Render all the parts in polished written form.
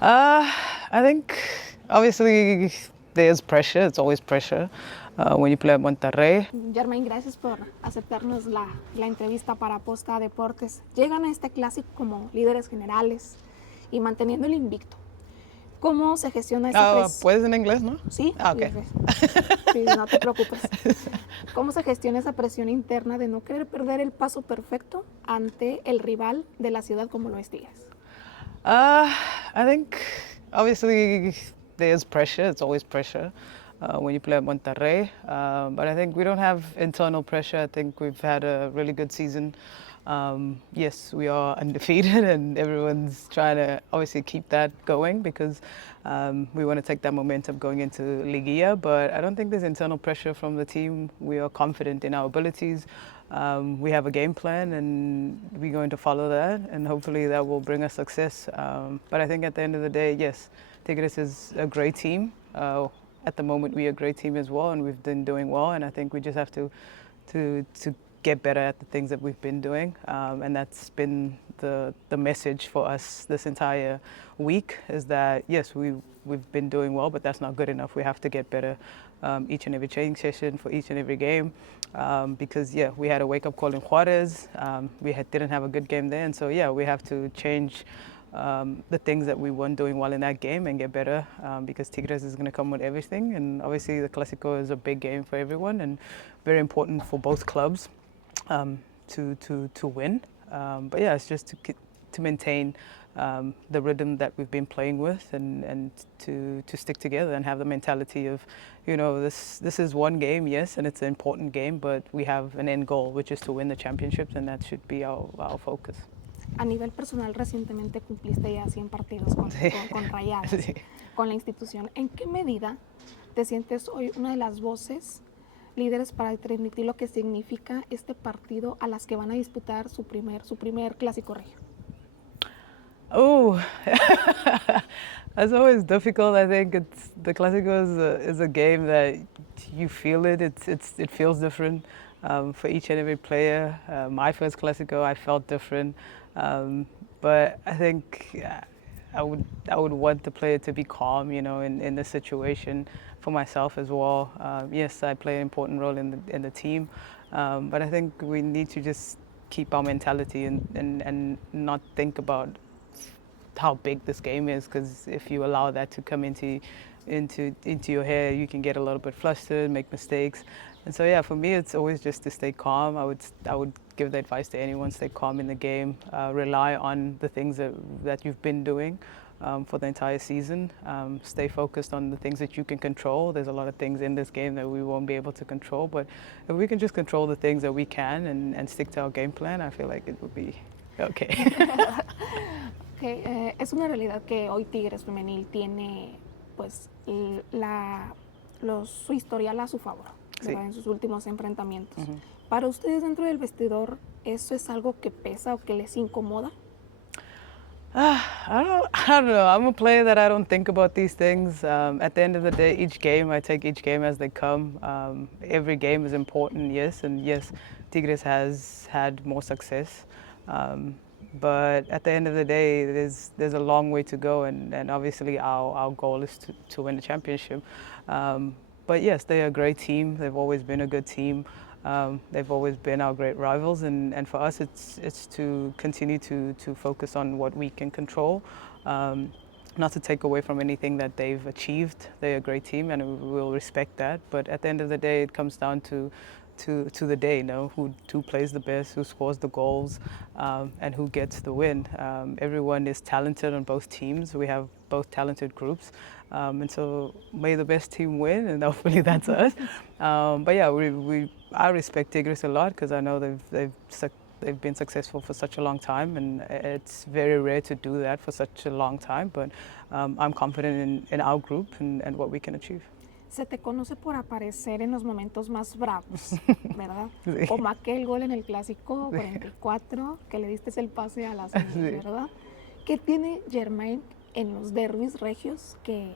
Uh, I think obviously there's pressure. It's always pressure when you play at Monterrey. Jermaine, gracias por aceptarnos la entrevista para Posta Deportes. Llegan a este clásico como líderes generales y manteniendo el invicto. ¿Cómo se gestiona esa presión? ¿Puedes en inglés, no? Sí, Okay. Sí, no te preocupes. ¿Cómo se gestiona esa presión interna de no querer perder el paso perfecto ante el rival de la ciudad como lo es Tigres? I think obviously there's pressure. It's always pressure when you play at Monterrey. But I think we don't have internal pressure. I think we've had a really good season. Yes, we are undefeated, and everyone's trying to obviously keep that going because we want to take that momentum going into Liguilla. But I don't think there's internal pressure from the team. We are confident in our abilities. We have a game plan, and we're going to follow that, and hopefully that will bring us success. But I think at the end of the day, yes, Tigres is a great team. At the moment, we're a great team as well, and we've been doing well. And I think we just have to get better at the things that we've been doing, and that's been the message for us this entire week. Is that yes, we've been doing well, but that's not good enough. We have to get better each and every training session for each and every game, because yeah, we had a wake up call in Juarez. Didn't have a good game there, and so yeah, we have to change the things that we weren't doing well in that game and get better, because Tigres is going to come with everything, and obviously the Clásico is a big game for everyone and very important for both clubs to win. But yeah, it's just to maintain the rhythm that we've been playing with, and to stick together and have the mentality of, this is one game, yes, and it's an important game, but we have an end goal, which is to win the championships, and that should be our focus. A nivel personal, recientemente cumpliste ya 100 partidos con Rayadas, sí, con la institución. ¿En qué medida te sientes hoy una de las voces líderes para transmitir lo que significa este partido a las que van a disputar su primer clásico regio? Oh, that's always difficult. I think the Clásico is a game that you feel it. It feels different for each and every player. My first Clásico, I felt different, but I think I would want the player to be calm, in the situation. For myself as well. Yes, I play an important role in the team, but I think we need to just keep our mentality and not think about how big this game is, because if you allow that to come into your head, you can get a little bit flustered, make mistakes. And so yeah, for me, it's always just to stay calm. I would give the advice to anyone: stay calm in the game, rely on the things that you've been doing for the entire season. Stay focused on the things that you can control. There's a lot of things in this game that we won't be able to control, but if we can just control the things that we can and stick to our game plan, I feel like it would be okay. Okay, es una realidad que hoy Tigres femenil tiene pues su historial a su favor, sí, en sus últimos enfrentamientos. Para ustedes dentro del vestidor, ¿eso es algo que pesa o que les incomoda? I don't know. I'm a player that I don't think about these things. At the end of the day, I take each game as they come. Every game is important, yes, and yes, Tigres has had more success. But at the end of the day, there's a long way to go, and obviously our goal is to win the championship. But yes, they're a great team. They've always been a good team. They've always been our great rivals, and for us, it's to continue to focus on what we can control, not to take away from anything that they've achieved. They're a great team, and we will respect that. But at the end of the day, it comes down to the day, who plays the best, who scores the goals, and who gets the win. Everyone is talented on both teams. We have both talented groups, and so may the best team win, and hopefully that's us. But yeah, I respect Tigres a lot, because I know they've been successful for such a long time, and it's very rare to do that for such a long time. But I'm confident in our group and what we can achieve. Se te conoce por aparecer en los momentos más bravos, ¿verdad? Sí. Como aquel gol en el Clásico 44, que le diste el pase a las, sí, ¿verdad? ¿Qué tiene Jermaine en los derbis regios que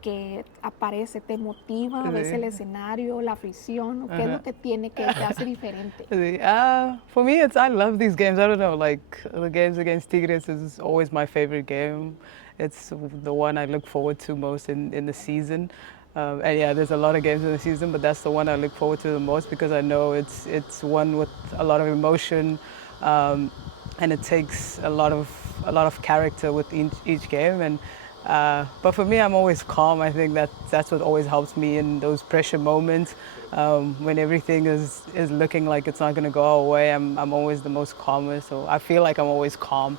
que aparece? ¿Te motiva? ¿Ves el escenario, la afición? ¿Qué es lo que tiene que te hace diferente? For me, I love these games. I don't know, like the games against Tigres is always my favorite game. It's the one I look forward to most in the season. And yeah, there's a lot of games in the season, but that's the one I look forward to the most because I know it's one with a lot of emotion, and it takes a lot of character with each game. And but for me, I'm always calm. I think that's what always helps me in those pressure moments. When everything is looking like it's not going to go away, I'm always the most calmest. So I feel like I'm always calm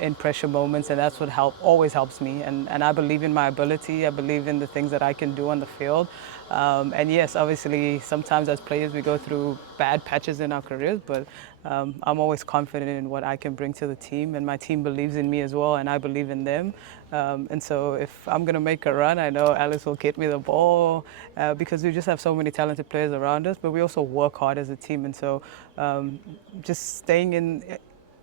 in pressure moments, and that's what always helps me. And I believe in my ability. I believe in the things that I can do on the field. And yes, obviously, sometimes as players we go through bad patches in our careers, but I'm always confident in what I can bring to the team, and my team believes in me as well, and I believe in them. And so if I'm going to make a run, I know Alice will get me the ball because we just have so many talented players around us, but we also work hard as a team. And so just staying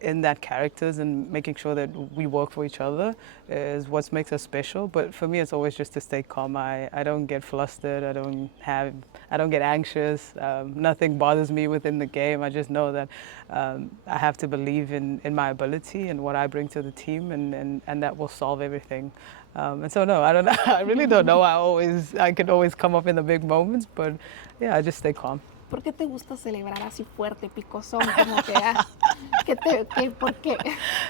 in that characters and making sure that we work for each other is what makes us special. But for me, it's always just to stay calm. I don't get flustered. I don't get anxious. Nothing bothers me within the game. I just know that I have to believe in my ability and what I bring to the team, and that will solve everything. And so no, I don't know. I really don't know. I can always come up in the big moments, but yeah, I just stay calm. ¿Por qué te gusta celebrar así fuerte, picosón? Como que, ¿por qué?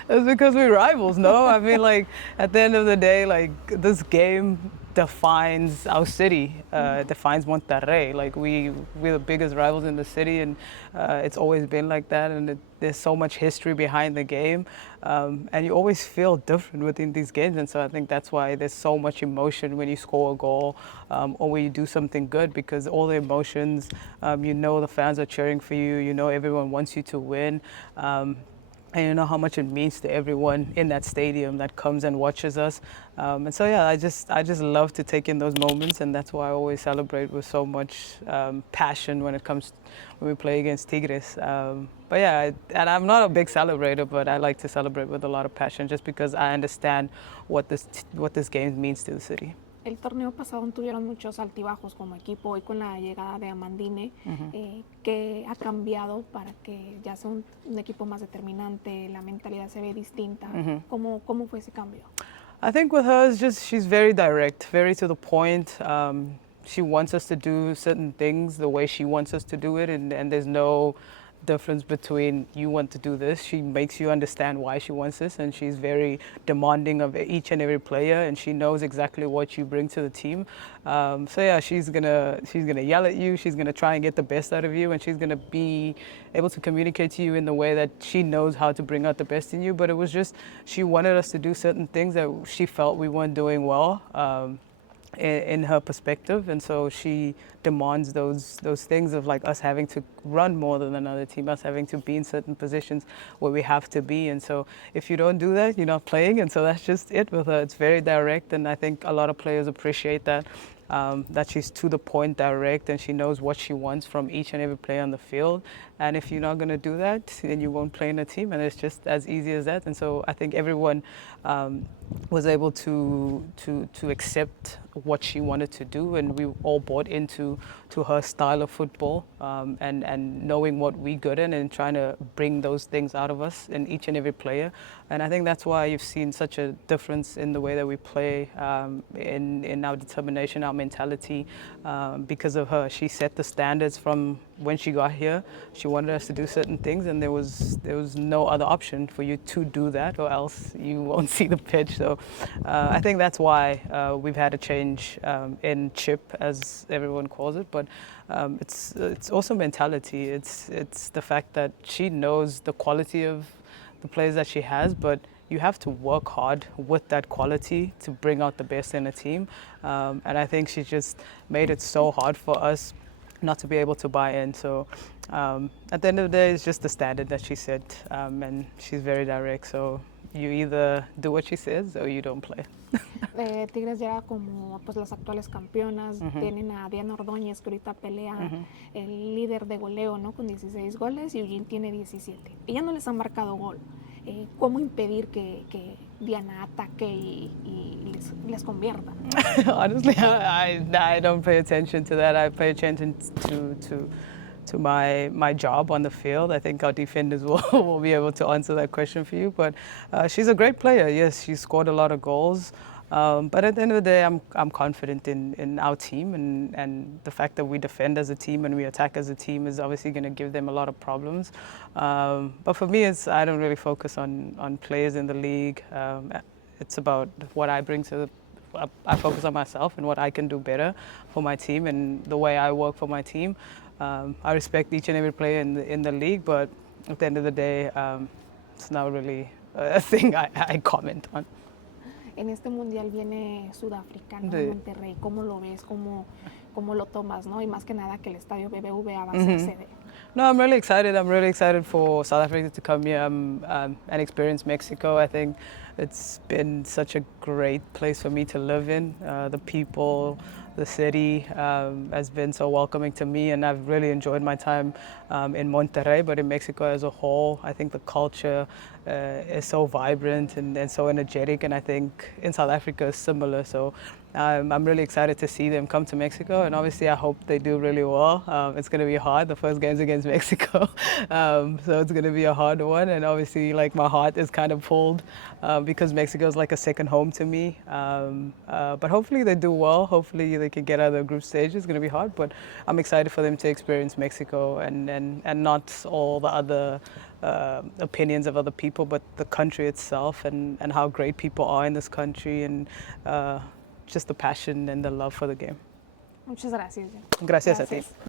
It's because we're rivals, no? I mean, like, at the end of the day, like, this game defines our city, defines Monterrey. Like, we're the biggest rivals in the city, and it's always been like that, and there's so much history behind the game, and you always feel different within these games, and so I think that's why there's so much emotion when you score a goal or when you do something good, because all the emotions, you know the fans are cheering for you, you know everyone wants you to win, and you know how much it means to everyone in that stadium that comes and watches us. And so yeah, I just love to take in those moments, and that's why I always celebrate with so much passion when we play against Tigres. But yeah, and I'm not a big celebrator, but I like to celebrate with a lot of passion just because I understand what this game means to the city. El torneo pasado tuvieron muchos altibajos como equipo y con la llegada de Amandine, ¿qué ha cambiado para que ya sea un equipo más determinante, la mentalidad se ve distinta? ¿Cómo fue ese cambio? I think with her, she's very direct, very to the point. She wants us to do certain things the way she wants us to do it, and there's no difference between you want to do this. She makes you understand why she wants this, and she's very demanding of each and every player, and she knows exactly what you bring to the team. So yeah, she's gonna yell at you. She's gonna try and get the best out of you, and she's gonna be able to communicate to you in the way that she knows how to bring out the best in you. But it was just she wanted us to do certain things that she felt we weren't doing well. In her perspective, and so she demands those things of like us having to run more than another team, us having to be in certain positions where we have to be, and so if you don't do that, you're not playing, and so that's just it with her. It's very direct, and I think a lot of players appreciate that. That she's to the point, direct, and she knows what she wants from each and every player on the field. And if you're not going to do that, then you won't play in a team, and it's just as easy as that. And so I think everyone was able to accept what she wanted to do, and we all bought into her style of football, and knowing what we're good in and trying to bring those things out of us in each and every player. And I think that's why you've seen such a difference in the way that we play, in our determination, our mentality, because of her. She set the standards from when she got here. She wanted us to do certain things, and there was no other option for you to do that, or else you won't see the pitch. So I think that's why we've had a change in chip, as everyone calls it. But it's also mentality. It's the fact that she knows the quality of the players that she has, but you have to work hard with that quality to bring out the best in a team. And I think she just made it so hard for us not to be able to buy in. So at the end of the day, it's just the standard that she set, and she's very direct. So you either do what she says or you don't play. Tigres llega como pues las actuales campeonas, tienen a Diana Ordóñez que ahorita pelea el líder de goleo, ¿no? Con 16 goles, y Eugene tiene 17. Ella no les ha marcado gol. ¿Cómo impedir que Diana ataque y les convierta. Honestly, I don't pay attention to that. I pay attention to my job on the field. I think our defenders will be able to answer that question for you. But she's a great player. Yes, she scored a lot of goals. But at the end of the day, I'm confident in our team, and the fact that we defend as a team and we attack as a team is obviously going to give them a lot of problems. But for me, I don't really focus on players in the league. It's about what I bring to the I focus on myself and what I can do better for my team and the way I work for my team. I respect each and every player in the league, but at the end of the day, it's not really a thing I comment on. En este mundial viene Sudáfrica, ¿no? Sí. Monterrey, ¿cómo lo ves? ¿Cómo lo tomas, no? Y más que nada que el estadio BBVA va a ser sede. No, I'm really excited. I'm really excited for South Africa to come here and experience Mexico. I think it's been such a great place for me to live in. The people, the city has been so welcoming to me, and I've really enjoyed my time in Monterrey, but in Mexico as a whole. I think the culture is so vibrant and so energetic, and I think in South Africa is similar. So I'm really excited to see them come to Mexico, and obviously I hope they do really well. It's going to be hard. The first game's against Mexico, so it's going to be a hard one, and obviously like my heart is kind of pulled because Mexico is like a second home to me. But hopefully they do well. Hopefully they can get out of the group stage. It's going to be hard, but I'm excited for them to experience Mexico and not all the other opinions of other people, but the country itself and how great people are in this country and just the passion and the love for the game. Muchas gracias. Gracias a ti.